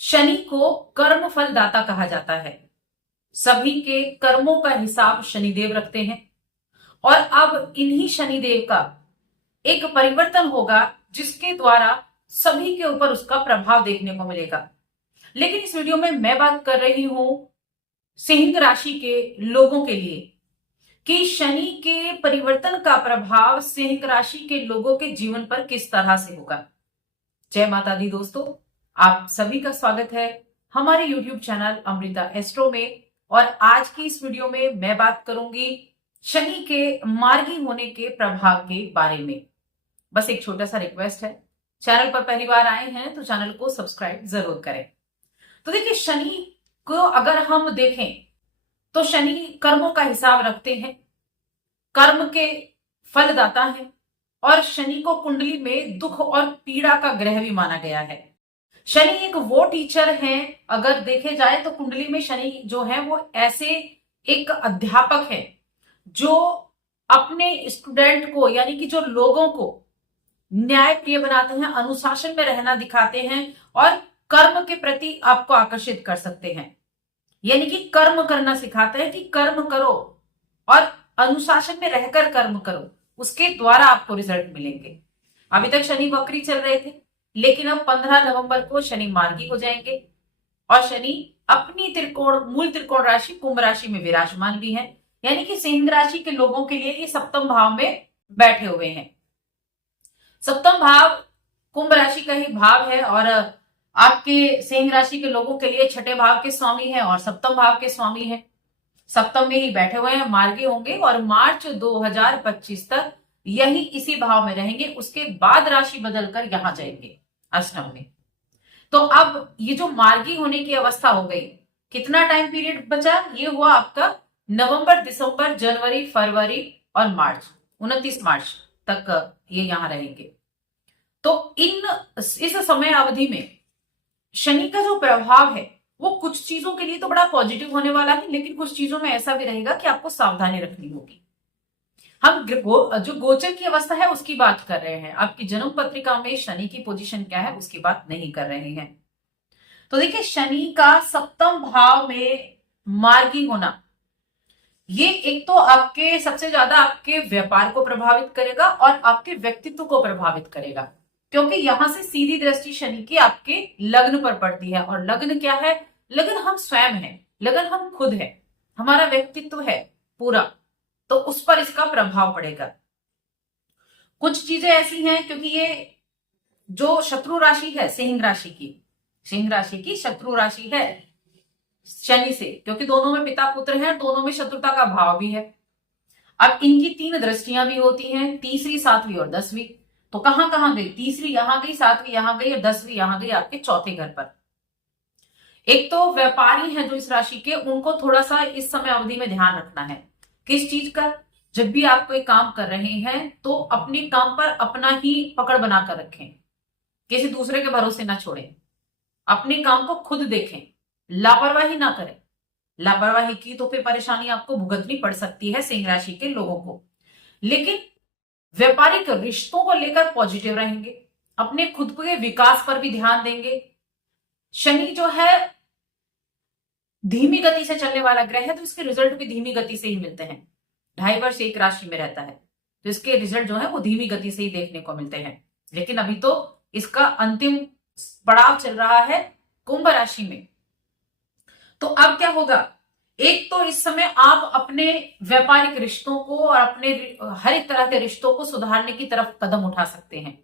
शनि को कर्म फलदाता कहा जाता है। सभी के कर्मों का हिसाब शनिदेव रखते हैं और अब इन्हीं शनिदेव का एक परिवर्तन होगा जिसके द्वारा सभी के ऊपर उसका प्रभाव देखने को मिलेगा। लेकिन इस वीडियो में मैं बात कर रही हूं सिंह राशि के लोगों के लिए कि शनि के परिवर्तन का प्रभाव सिंह राशि के लोगों के जीवन पर किस तरह से होगा। जय माता दी दोस्तों, आप सभी का स्वागत है हमारे YouTube चैनल अमृता एस्ट्रो में। और आज की इस वीडियो में मैं बात करूंगी शनि के मार्गी होने के प्रभाव के बारे में। बस एक छोटा सा रिक्वेस्ट है, चैनल पर पहली बार आए हैं तो चैनल को सब्सक्राइब जरूर करें। तो देखिए, शनि को अगर हम देखें तो शनि कर्मों का हिसाब रखते हैं, कर्म के फलदाता हैं और शनि को कुंडली में दुख और पीड़ा का ग्रह भी माना गया है। शनि एक वो टीचर है, अगर देखे जाए तो कुंडली में शनि जो है वो ऐसे एक अध्यापक है जो अपने स्टूडेंट को यानी कि जो लोगों को न्याय प्रिय बनाते हैं, अनुशासन में रहना दिखाते हैं और कर्म के प्रति आपको आकर्षित कर सकते हैं। यानी कि कर्म करना सिखाते हैं कि कर्म करो और अनुशासन में रहकर कर्म करो, उसके द्वारा आपको रिजल्ट मिलेंगे। अभी तक शनि वक्री चल रहे थे, लेकिन अब 15 नवंबर को शनि मार्गी हो जाएंगे और शनि अपनी मूल त्रिकोण राशि कुंभ राशि में विराजमान भी है। यानी कि सिंह राशि के लोगों के लिए ये सप्तम भाव में बैठे हुए हैं। सप्तम भाव कुंभ राशि का ही भाव है और आपके सिंह राशि के लोगों के लिए छठे भाव के स्वामी है और सप्तम भाव के स्वामी है। सप्तम में ही बैठे हुए हैं, मार्गी होंगे और मार्च 2025 तक यही इसी भाव में रहेंगे। उसके बाद राशि बदलकर यहां जाएंगे अष्टम में। तो अब ये जो मार्गी होने की अवस्था हो गई, कितना टाइम पीरियड बचा? ये हुआ आपका नवंबर, दिसंबर, जनवरी, फरवरी और मार्च, 29 मार्च तक ये यहां रहेंगे। तो इस समय अवधि में शनि का जो प्रभाव है वो कुछ चीजों के लिए तो बड़ा पॉजिटिव होने वाला है, लेकिन कुछ चीजों में ऐसा भी रहेगा कि आपको सावधानी रखनी होगी। हम जो गोचर की अवस्था है उसकी बात कर रहे हैं, आपकी जन्म पत्रिका में शनि की पोजीशन क्या है उसकी बात नहीं कर रहे हैं। तो देखिए, शनि का सप्तम भाव में मार्गी होना ये एक तो आपके सबसे ज्यादा आपके व्यापार को प्रभावित करेगा और आपके व्यक्तित्व को प्रभावित करेगा, क्योंकि यहां से सीधी दृष्टि शनि की आपके लग्न पर पड़ती है। और लग्न क्या है? लग्न हम स्वयं हैं, लग्न हम खुद है, हमारा व्यक्तित्व है पूरा, तो उस पर इसका प्रभाव पड़ेगा। कुछ चीजें ऐसी हैं, क्योंकि ये जो शत्रु राशि है सिंह राशि की शत्रु राशि है शनि से, क्योंकि दोनों में पिता पुत्र है, दोनों में शत्रुता का भाव भी है। अब इनकी 3 दृष्टियां भी होती हैं, तीसरी, 7वीं और 10वीं। तो कहां कहां गई? तीसरी यहां गई, 7वीं यहां गई और 10वीं यहां गई आपके चौथे घर पर। एक तो व्यापारी हैं जो इस राशि के, उनको थोड़ा सा इस समय अवधि में ध्यान रखना है। किस चीज का? जब भी आप कोई काम कर रहे हैं तो अपने काम पर अपना ही पकड़ बनाकर रखें, किसी दूसरे के भरोसे ना छोड़ें, अपने काम को खुद देखें, लापरवाही ना करें। लापरवाही की तो फिर परेशानी आपको भुगतनी पड़ सकती है सिंह राशि के लोगों को। लेकिन व्यापारिक रिश्तों को लेकर पॉजिटिव रहेंगे, अपने खुद के विकास पर भी ध्यान देंगे। शनि जो है धीमी गति से चलने वाला ग्रह है, तो इसके रिजल्ट भी धीमी गति से ही मिलते हैं। 2.5 वर्ष एक राशि में रहता है तो इसके रिजल्ट जो है वो धीमी गति से ही देखने को मिलते हैं। लेकिन अभी तो इसका अंतिम पड़ाव चल रहा है कुंभ राशि में। तो अब क्या होगा? एक तो इस समय आप अपने व्यापारिक रिश्तों को और अपने हर एक तरह के रिश्तों को सुधारने की तरफ कदम उठा सकते हैं।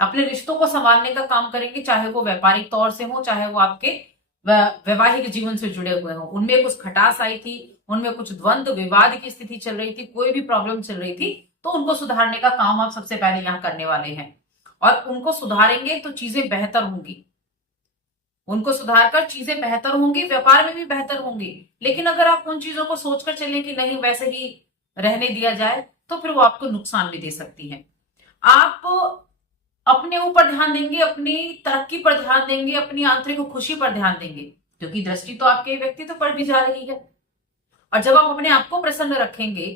अपने रिश्तों को संभालने का काम करेंगे, चाहे वो व्यापारिक तौर से हो, चाहे वो आपके वैवाहिक जीवन से जुड़े हुए हो। उनमें कुछ खटास आई थी, उनमें कुछ द्वंद्व विवाद की स्थिति चल रही थी, कोई भी प्रॉब्लम चल रही थी, तो उनको सुधारने का काम आप सबसे पहले यहां करने वाले हैं। और उनको सुधारेंगे तो चीजें बेहतर होंगी, उनको सुधारकर चीजें बेहतर होंगी, व्यापार में भी बेहतर होंगी। लेकिन अगर आप उन चीजों को सोचकर चलें कि नहीं वैसे ही रहने दिया जाए, तो फिर वो आपको नुकसान भी दे सकती है। आप अपने ऊपर ध्यान देंगे, अपनी तरक्की पर ध्यान देंगे, अपनी आंतरिक खुशी पर ध्यान देंगे, क्योंकि दृष्टि तो आपके व्यक्तित्व पर भी जा रही है। और जब आप अपने आप को प्रसन्न रखेंगे,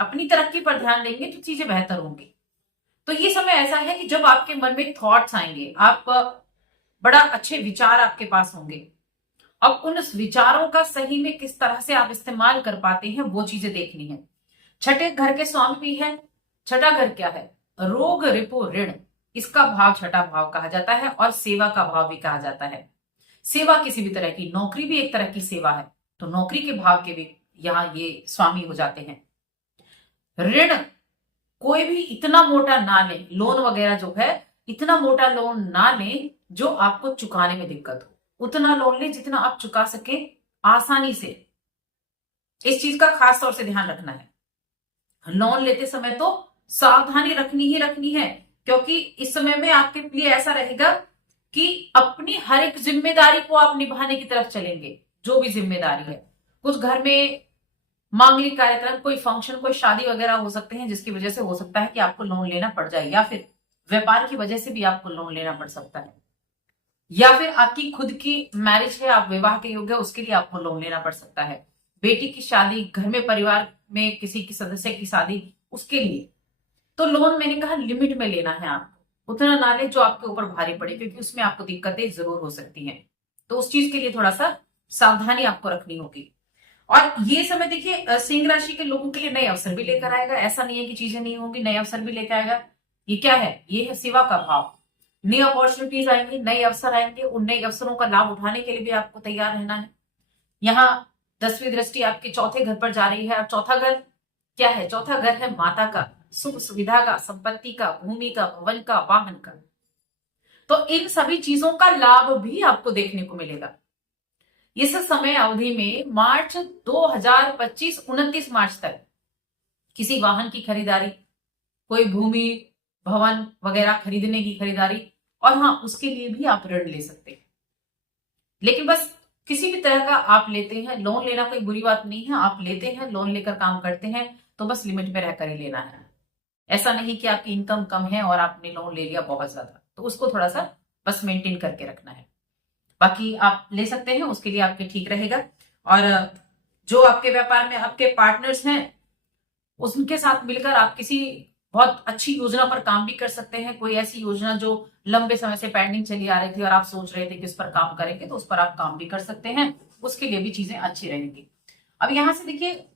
अपनी तरक्की पर ध्यान देंगे, तो चीजें बेहतर होंगी। तो ये समय ऐसा है कि जब आपके मन में थॉट्स आएंगे, आप बड़ा अच्छे विचार आपके पास होंगे। अब उन विचारों का सही में किस तरह से आप इस्तेमाल कर पाते हैं वो चीजें देखनी है। छठे घर के स्वामी भी है। छठा घर क्या है? रोग, रिपु, ऋण। इसका भाव छठा भाव कहा जाता है और सेवा का भाव भी कहा जाता है। सेवा किसी भी तरह की, नौकरी भी एक तरह की सेवा है, तो नौकरी के भाव के भी यहां ये स्वामी हो जाते हैं। ऋण, कोई भी इतना मोटा ना ले, लोन वगैरह जो है इतना मोटा लोन ना ले जो आपको चुकाने में दिक्कत हो, उतना लोन ले जितना आप चुका सके आसानी से। इस चीज का खास तौर से ध्यान रखना है। लोन लेते समय तो सावधानी रखनी ही रखनी है, क्योंकि इस समय में आपके लिए ऐसा रहेगा कि अपनी हर एक जिम्मेदारी को आप निभाने की तरफ चलेंगे। जो भी जिम्मेदारी है, कुछ घर में मांगलिक कार्यक्रम, कोई फंक्शन, कोई शादी वगैरह हो सकते हैं, जिसकी वजह से हो सकता है कि आपको लोन लेना पड़ जाए, या फिर व्यापार की वजह से भी आपको लोन लेना पड़ सकता है, या फिर आपकी खुद की मैरिज है, आप विवाह के योग्य, उसके लिए आपको लोन लेना पड़ सकता है। बेटी की शादी, घर में परिवार में किसी की सदस्य की शादी, उसके लिए तो लोन मैंने कहा लिमिट में लेना है आपको, उतना ना ले जो आपके ऊपर भारी पड़े, क्योंकि उसमें आपको दिक्कतें जरूर हो सकती हैं। तो उस चीज के लिए थोड़ा सा सावधानी आपको रखनी होगी। और ये समय देखिए सिंह राशि के लोगों के लिए नए अवसर भी लेकर आएगा। ऐसा नहीं है कि चीजें नहीं होंगी, नए अवसर भी लेकर आएगा। ये क्या है? ये है सेवा का भाव। नई अपॉर्चुनिटीज आएंगी, नए अवसर आएंगे, उन नए अवसरों का लाभ उठाने के लिए भी आपको तैयार रहना है। यहाँ 10वीं दृष्टि आपके चौथे घर पर जा रही है। और चौथा घर क्या है? चौथा घर है माता का, सुख सुविधा का, संपत्ति का, भूमि का, भवन का, वाहन का। तो इन सभी चीजों का लाभ भी आपको देखने को मिलेगा इस समय अवधि में। मार्च 2025, 29 मार्च तक किसी वाहन की खरीदारी, कोई भूमि भवन वगैरह खरीदने की खरीदारी, और हाँ उसके लिए भी आप ऋण ले सकते हैं। लेकिन बस किसी भी तरह का आप लेते हैं, लोन लेना कोई बुरी बात नहीं है, आप लेते हैं, लोन लेकर काम करते हैं, तो बस लिमिट में रहकर ही लेना है। ऐसा नहीं कि आपकी इनकम कम है और आपने लोन ले लिया बहुत ज्यादा, तो उसको थोड़ा सा बस मेंटेन करके रखना है। बाकी आप ले सकते हैं, उसके लिए आपके ठीक रहेगा। और जो आपके व्यापार में आपके पार्टनर्स हैं, उनके साथ मिलकर आप किसी बहुत अच्छी योजना पर काम भी कर सकते हैं। कोई ऐसी योजना जो लंबे समय से पेंडिंग चली आ रही थी और आप सोच रहे थे कि उस पर काम करेंगे, तो उस पर आप काम भी कर सकते हैं, उसके लिए भी चीजें अच्छी रहेंगी। अब यहां से देखिए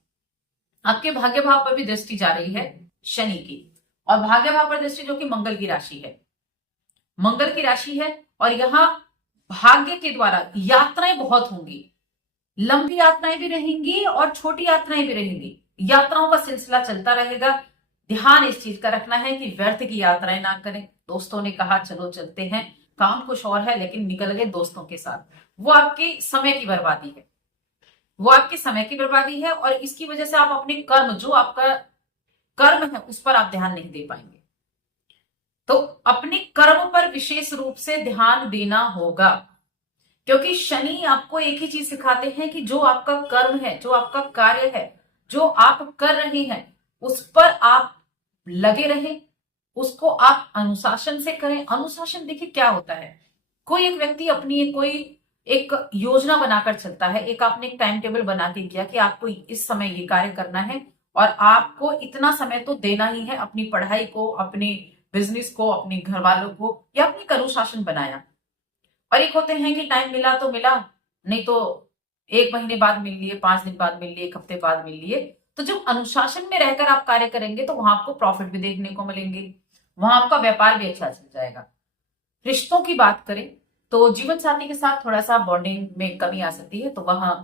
आपके भाग्य भाव पर भी दृष्टि जा रही है शनि की, और भाग्य भाव पर दृष्टि जो कि मंगल की राशि है, मंगल की राशि है। और यहाँ भाग्य के द्वारा यात्राएं बहुत होंगी, लंबी यात्राएं भी रहेंगी और छोटी यात्राएं भी रहेंगी। यात्राओं का सिलसिला चलता रहेगा। ध्यान इस चीज का रखना है कि व्यर्थ की यात्राएं ना करें। दोस्तों ने कहा चलो चलते हैं, काम कुछ और है लेकिन निकल गए दोस्तों के साथ, वो आपके समय की बर्बादी है, वो आपके समय की बर्बादी है। और इसकी वजह से आप अपने कर्म, जो आपका कर्म है, उस पर आप ध्यान नहीं दे पाएंगे। तो अपने कर्म पर विशेष रूप से ध्यान देना होगा, क्योंकि शनि आपको एक ही चीज सिखाते हैं कि जो आपका कर्म है, जो आपका कार्य है, जो आप कर रहे हैं, उस पर आप लगे रहें, उसको आप अनुशासन से करें। अनुशासन देखिए क्या होता है, कोई एक व्यक्ति अपनी कोई एक योजना बनाकर चलता है, एक आपने एक टाइम टेबल बना के किया कि आपको इस समय ये कार्य करना है और आपको इतना समय तो देना ही है अपनी पढ़ाई को, अपने बिजनेस को, अपने घर वालों को, या अपनी एक अनुशासन बनाया। और एक होते हैं कि टाइम मिला तो मिला, नहीं तो 1 महीने बाद मिल लिए, 5 दिन बाद मिल लिए, 1 हफ्ते बाद मिल लिए। तो जब अनुशासन में रहकर आप कार्य करेंगे तो वहां आपको प्रॉफिट भी देखने को मिलेंगे, वहां आपका व्यापार भी अच्छा चल जाएगा। रिश्तों की बात करें तो जीवन साथी के साथ थोड़ा सा बॉन्डिंग में कमी आ सकती है, तो वहां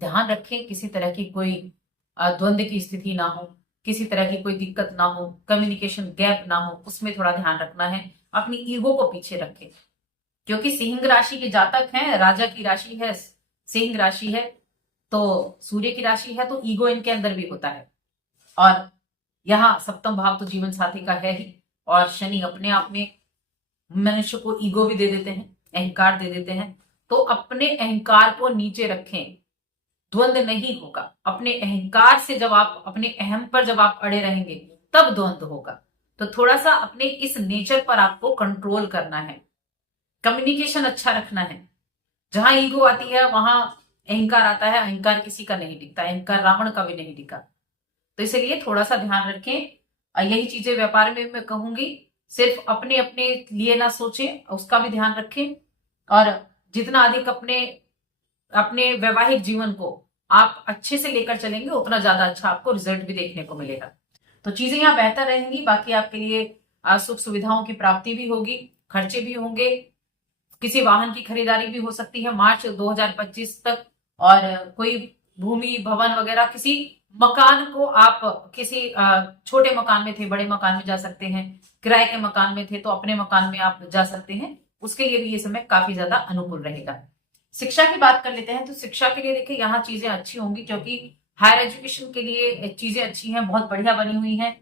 ध्यान रखें किसी तरह की कोई द्वंद्व की स्थिति ना हो, किसी तरह की कोई दिक्कत ना हो, कम्युनिकेशन गैप ना हो, उसमें थोड़ा ध्यान रखना है। अपनी ईगो को पीछे रखें, क्योंकि सिंह राशि के जातक हैं, राजा की राशि है, सिंह राशि है, तो सूर्य की राशि है, तो ईगो इनके अंदर भी होता है। और यहाँ सप्तम भाव तो जीवन साथी का है ही, और शनि अपने आप में मनुष्य को ईगो भी दे देते हैं, अहंकार दे देते हैं। तो अपने अहंकार को नीचे रखें, द्वंद्व नहीं होगा। अपने अहंकार से जब आप, अपने अहम पर जब आप अड़े रहेंगे तब द्वंद्व होगा। तो थोड़ा सा अपने इस नेचर पर आपको कंट्रोल करना है, कम्युनिकेशन अच्छा रखना है। जहां ईगो आती है वहां अहंकार आता है, अहंकार किसी का नहीं टिकता, अहंकार रावण का भी नहीं टिका। तो इसलिए थोड़ा सा ध्यान रखें। यही चीजें व्यापार में मैं कहूंगी, सिर्फ अपने अपने लिए ना सोचें, उसका भी ध्यान रखें। और जितना अधिक अपने अपने वैवाहिक जीवन को आप अच्छे से लेकर चलेंगे, उतना ज्यादा अच्छा आपको रिजल्ट भी देखने को मिलेगा। तो चीजें यहाँ बेहतर रहेंगी। बाकी आपके लिए सुख सुविधाओं की प्राप्ति भी होगी, खर्चे भी होंगे, किसी वाहन की खरीदारी भी हो सकती है मार्च 2025 तक। और कोई भूमि भवन वगैरह, किसी मकान को आप किसी छोटे मकान में थे, बड़े मकान में जा सकते हैं, किराए के मकान में थे तो अपने मकान में आप जा सकते हैं। उसके लिए भी ये समय काफी ज्यादा अनुकूल रहेगा। शिक्षा की बात कर लेते हैं तो शिक्षा के लिए देखिए यहाँ चीजें अच्छी होंगी, क्योंकि हायर एजुकेशन के लिए चीजें अच्छी हैं, बहुत बढ़िया बनी हुई हैं।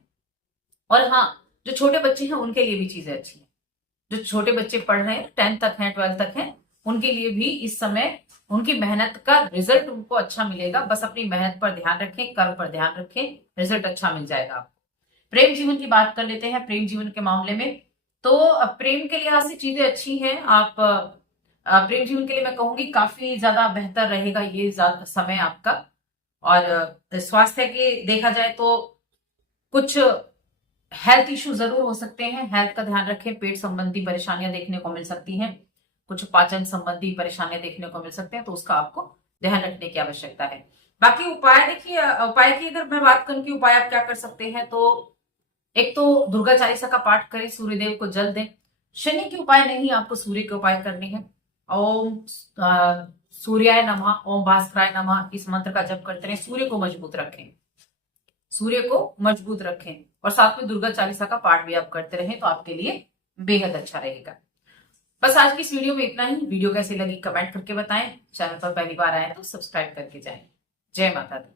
और हाँ, जो छोटे बच्चे हैं उनके लिए भी चीजें अच्छी हैं। जो छोटे बच्चे पढ़ रहे हैं, 10th तक हैं, 12th तक हैं, उनके लिए भी इस समय उनकी मेहनत का रिजल्ट उनको अच्छा मिलेगा। बस अपनी मेहनत पर ध्यान रखें, कर्म पर ध्यान रखें, रिजल्ट अच्छा मिल जाएगा आपको। प्रेम जीवन की बात कर लेते हैं। प्रेम जीवन के मामले में तो प्रेम के लिहाज से चीजें अच्छी हैं। आप प्रेम जीवन के लिए मैं कहूंगी काफी ज्यादा बेहतर रहेगा ये समय आपका। और स्वास्थ्य के देखा जाए तो कुछ हेल्थ इश्यू जरूर हो सकते हैं, हेल्थ का ध्यान रखें। पेट संबंधी परेशानियां देखने को मिल सकती हैं, कुछ पाचन संबंधी परेशानियां देखने को मिल सकते हैं, तो उसका आपको ध्यान रखने की आवश्यकता है। बाकी उपाय देखिए, उपाय की अगर मैं बात करूं कि उपाय आप क्या कर सकते हैं, तो एक तो दुर्गा चालीसा का पाठ करें, सूर्यदेव को जल दें। शनि के उपाय नहीं, आपको सूर्य के उपाय करने हैं। ओम सूर्याय नमः, ओम भास्कराय नमः, इस मंत्र का जप करते रहे। सूर्य को मजबूत रखें, सूर्य को मजबूत रखें, और साथ में दुर्गा चालीसा का पाठ भी आप करते रहें, तो आपके लिए बेहद अच्छा रहेगा। बस आज की इस वीडियो में इतना ही। वीडियो कैसी लगी कमेंट करके बताएं। चैनल पर पहली बार आए तो सब्सक्राइब करके जाएं। जय माता दी।